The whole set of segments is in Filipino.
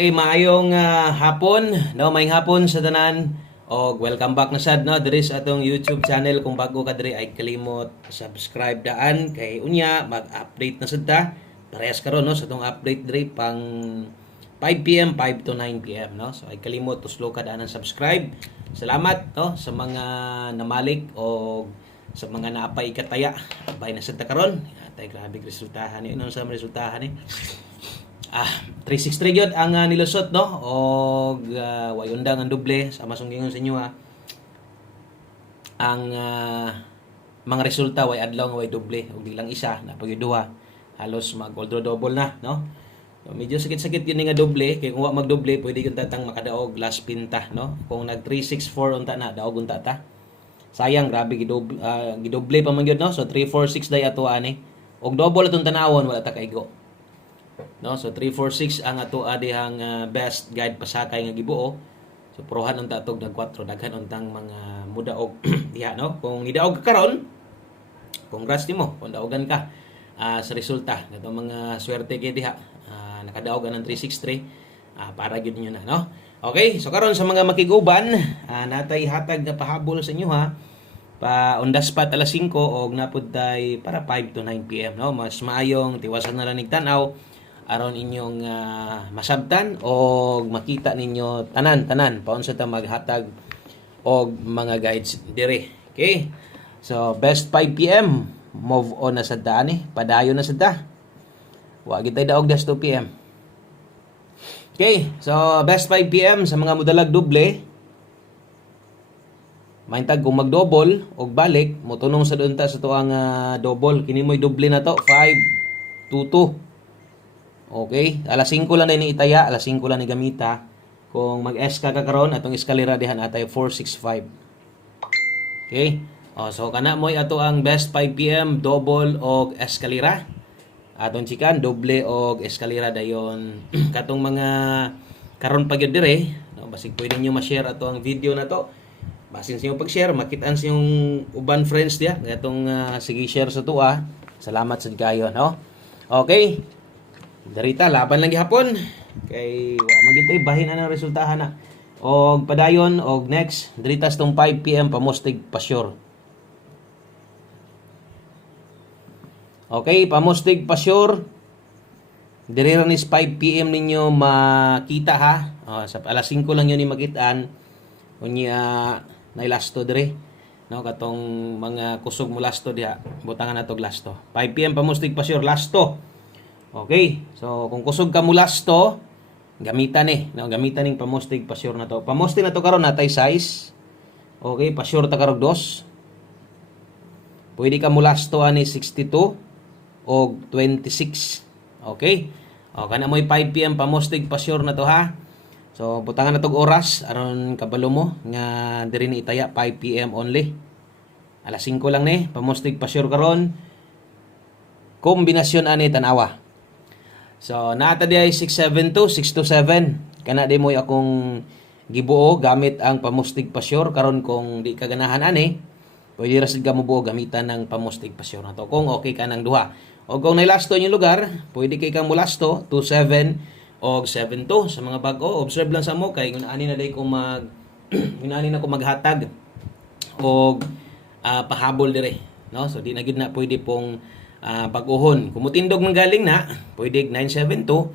Maayong hapon, no, maayong hapon sa tanan og welcome back na sad no diri sa atong YouTube channel. Kung bago ka diri ay kalimot subscribe daan kay unya mag-update na sad ta. Parehas karon no sa atong update diri pang 5 PM 5 to 9 PM no. So ay kalimot tuslo ka daan ang subscribe. Salamat no sa mga namalik o sa mga naapay kataya. Abay na sad ta karon. Atay grabe resultahan ni unsa man resultahan ni. 363 gyud ang nilusot no og way undang ang doble sa masunggingon sa inyo ang mga resulta way adlaw nga way doble ug di lang isa na pagyuduha halos mag double na no. So, medyo sakit-sakit yun nga doble kay kung wa magdoble pwede gyud tatang makadaog last pinta no. Kung nag 364 unta na daog unta ta. Sayang grabe gidoble pa man gyud no. So 346 day ato ani og double atong tanawon wala ta kaigo. No, so 346 ang ato adihang best guide pasakay nga gibuo. So puruhan unta atog nag 4 daghan untang mga mudaog diha no. Kung nidaog ka karon, congrats nimo kung daogan ka sa resulta. Nato mga swerte kay diha. Nakadaog ang 363 para gyud niyo na no. Okay, so karon sa mga makiguban, natay hatag na pahabol sa inyo pa on the spot alas 5 og napud tay para 5 to 9 PM no. Mas maayong tiwasan na lang nig-tan-aw aron inyong masabtan o makita ninyo tanan paunsa ta maghatag og mga guides dire. Okay? So best 5 PM move on na sad ta ani, padayon na sad ta. Wa gid tay daog das 2 PM. Okay, so best 5 PM sa mga modalag doble. Maintag kung mag-double og balik, motunong sa doon ta sa tuang double. Kini mo'y doble na to, 5 2 2. Okay, alas 5 lang ni itaya, alas 5 lang ni gamita. Kung mag-S ka karon atong eskalera dihan atay 465. Okay? So kana moy ato ang best 5 PM double og eskalera. Atong chikan doble og eskalera dayon katong mga karon pa gyud dire, no, basig pwede niyo ma-share ato ang video na to. Basin sa inyo pag-share, makitaan sa yung uban friends diya. Katong sige share sa tuwa. Salamat sa kayo, no? Okay. Darita laban lang gihapon kay wa magitay bahin ang resultahan na og padayon og next diritas tong 5 PM pamustig pasyur. Okay, pamustig pasyur diri ra nis 5 PM ninyo makita ha. Sa alas 5 lang yun ni makitaan unya nailasto dire no katong mga kusog mo lasto diha butangan nato lasto 5 PM pamustig pasyur lasto. Okay, so kung kusog ka mulas to, gamitan no? Gamitan ning pamustig pasyur na to. Pamustig na to karon natay size. Okay, pasyur ta karog 2. Pwede ka mulas to ani 62 o 26. Okay? O kana mo'y 5 PM pamustig pasyur na to ha. So butangan na tog oras aron kabalo mo nga diri ni itaya 5 PM only. Alas 5 lang ni pamustig pasyur karon. Kombinasyon ani tanawa. So, naata di ay 672, 627. Kana di mo akong gibuo gamit ang pamustig pasyur. Karon kung di ka ganahan ani, pwede rasid ka mubuo gamitan ng pamustig pasyur na to. Kung okay ka ng duha. O kung nailasto yung lugar, pwede kay kang mulasto, 27 o 72. Sa mga bago, observe lang sa mo kay kung ani na day ko ani na ko maghatag o pahabol dire. No? So, di na gid na pwede pong pag-uhon. Kung mutindog man galing na, pwede 972,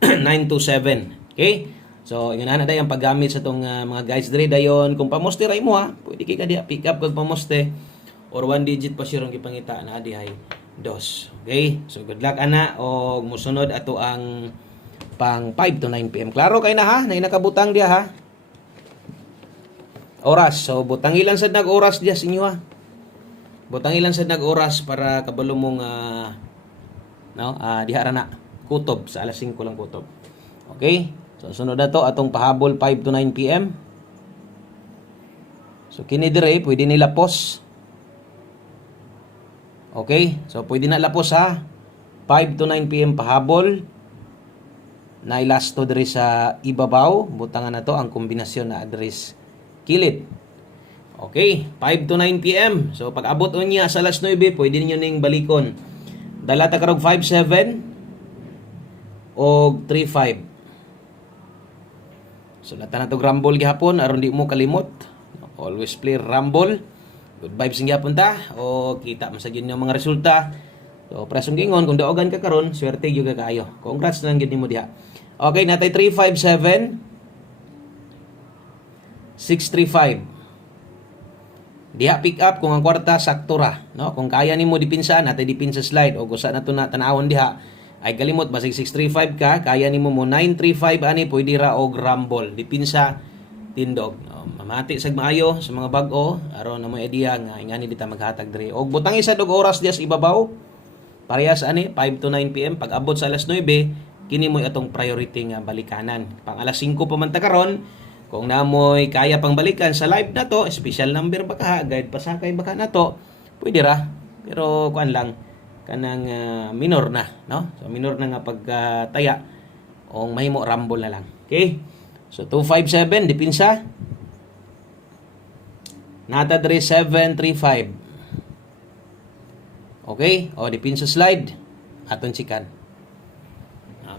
927. Okay? So, yun na ang paggamit sa itong mga guides diri dayon. Kung pamuste ray mo pwede kay kadiya pick up kag pamuste or 1 digit pa siya gipangita na dihay dos. Okay? So, good luck ana o musunod ato ang pang 5 to 9 PM. Klaro kay na ha? Nay nakabutang diya ha? Oras. So, butang ilan sad nag-oras diya sa inyo ha? Butang ilan sad nag-oras para kabalo mong diha ra na kutob sa alas 5 lang kutob. Okay? So sunod na to atong pahabol 5 to 9 PM. So kini dire pwede ni lapos. Okay? So pwede na lapos ha. 5 to 9 PM pahabol. Nailasto dire sa ibabaw, butangan na to ang kombinasyon na address kilid. Okay, 5 to 9 PM. So, pag abot unya sa alas 9, pwede ninyo ning balikon. Dala ta karog 57 o 35. So nata na to rumble gihapon aron di mo kalimot. Always play rumble. Good vibes gihapon ta o kita man sa gyud yung mga resulta. So presong gingon kung daogan ka karon, swerte gyud ka kaayo. Congrats lang gyud nimo diha. Okay, natay 357 635. Diha pick up kung ang kwarta sakto ra, no? Kung kaya nimo dipinsa natay dipinsa slide o gusa na to na tanawon diha ay kalimot basig 635 ka, kaya nimo mo 935 ani pwede ra og rumble dipinsa tindog. No? Mamati sag maayo sa mga bag-o aron na mo idea nga ingani dita maghatag diri. Og butang isa dog oras dias ibabaw. Parehas ani 5 to 9 PM pag abot sa alas 9 kini mo atong priority nga balikanan. Pang alas 5 pa man ta karon kung namoy kaya pang balikan sa live na to, special number ba ka, guide pasakay ba ka na to, pwede ra. Pero kuan lang kanang minor na, no? So minor na nga pagtaya o mahimo rumble na lang. Okay? So 257 dipinsa. Nata 735. Okay? O dipinsa slide aton sikan.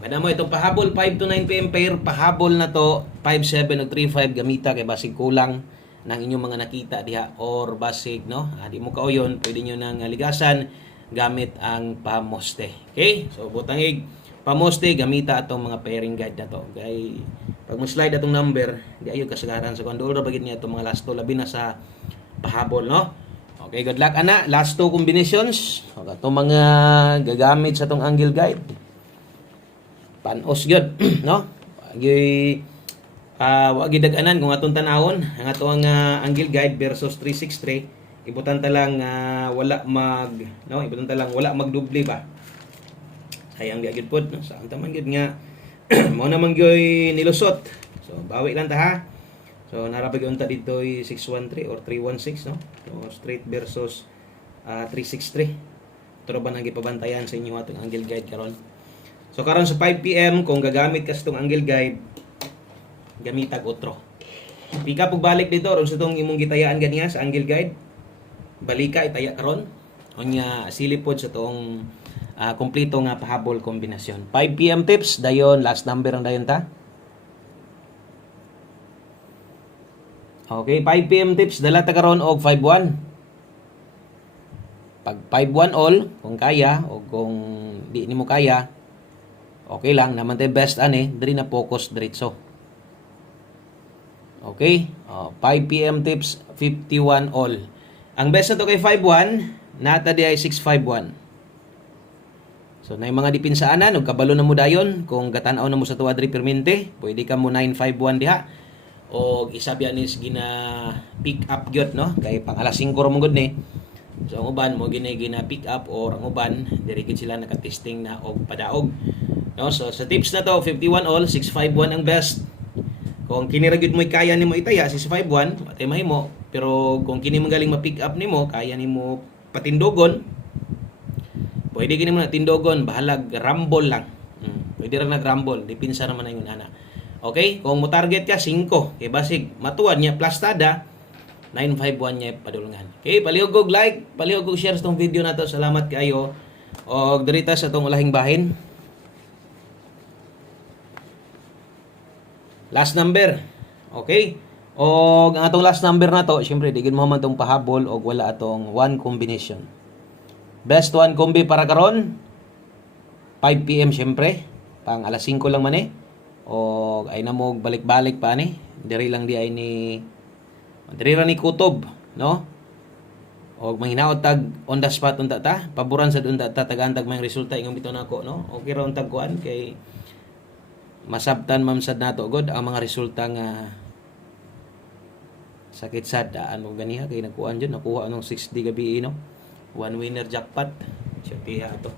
Kada mo itong pahabol 5 to 9 PM pair, pahabol na to 57 o 35 gamita kay basig kulang ng inyong mga nakita diha or basig no. Di mo kauyon, pwede niyo nang ligasan gamit ang pamoste. Okay? So butangig pamoste gamita atong mga pairing guide na to. Kay pag mo slide atong number, di ayo kasagaran sa kondol ra bagid niya itong mga last two labi na sa pahabol no. Okay, good luck ana. Last two combinations. Okay, itong mga gagamit sa atong angle guide. Panos gyud no agi wa gid dag-anan kung atong tanawon ang atong angle guide versus 363 ibutan ta lang wala ibutan ta lang wala magduble ba sayang di gyud pod no sa taman gyud nga mao naman gyoy nilusot so bawi lang ta ha so narapag unta dito 613 or 316 no so straight versus 363 turo ba nang gipabantayan sa inyo atong angle guide karon. So karon sa 5 PM kung gagamit ka sa itong angle guide, gamitag otro. Pika pag balik dito ron sa itong imong gitayaan ganiya sa angle guide, balika itaya karon. Unya silipod sa itong kompleto nga pahabol kombinasyon. 5 PM tips dayon last number ang dayon ta. Okay, 5 PM tips dala ta karon og 51. Pag 51 all kung kaya o kung di nimo kaya okay lang, naman tayo best diri na focus diretso. Okay? 5 PM tips, 51 all. Ang best na to kay 51, nata di ay 651. So, na yung mga dipinsaanan, ug kabalo na mo dayon, kung gatanaw na mo sa tuwa diri permente, pwede ka mo 951 diha. O isa biya ni gina pick up gyud no? Kay pang alas 5 ra mo gud ni. So, ang uban mo gina pick up or ang uban, diri gid sila naka-testing na og padaog. No, so sa tips na to 51 all 651 ang best. Kung kini ra gyud mo kaya nimo itaya 651, patay mahimo. Pero kung kini magaling ma-pick up nimo, kaya nimo patindogon. Pwede kini mo na tindogon, bahalag rumble lang. Pwede ra nag-rumble, dipinsa naman na yun ana. Okay? Kung mo target ka 5, kay basig matuwad niya plus tada 951 niya padulungan. Okay, palihog og like, palihog og share sa tong video nato. Salamat kayo. Og dirita sa tong ulahing bahin. Last number. Okay? O ang atong last number na to, syempre, digin mo man itong pahabol o wala atong one combination. Best one combi para karon 5 PM syempre. Pang alas 5 lang man O ay na mo balik-balik pa ni. Diri lang di ay diri ra ni kutob, no? O manghinaot tag on the spot unta ta. Paboran sa unta ta tagantag may resulta ingong bitaw nako, no? Okay ra untag kuan kay masabtan mamsad nato god ang mga resulta nga sakit sad mo ganiha kay nakuan jud nakuha anong 6D gabi no one winner jackpot siya piha to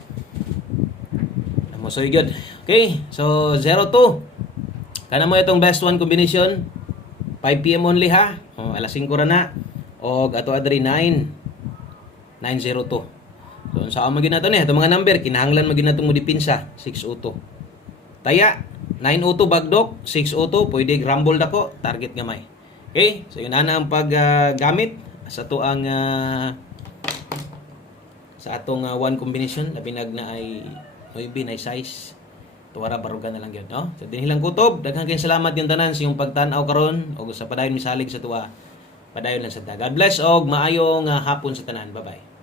amo so good. Okay, so 02 kana mo itong best one combination 5 PM only ha alas 5 ra na og ato adri 902 so sa amo ginato ni atong mga number kinahanglan maginatong mo dipinsa 602 taya 902 bagdok, 602 pwede rumble dako, target gamay. Okay? So yun na ang paggamit sa tuang sa atong one combination labi na ay 9 na size. tuwara barugan na lang gyud, no? So dinhi lang kutob, daghang kayong salamat yung tanan sa inyong pagtan-aw karon og sa padayon misalig sa tuwa. Padayon lang sa ta. God bless og maayong hapon sa tanan. Bye-bye.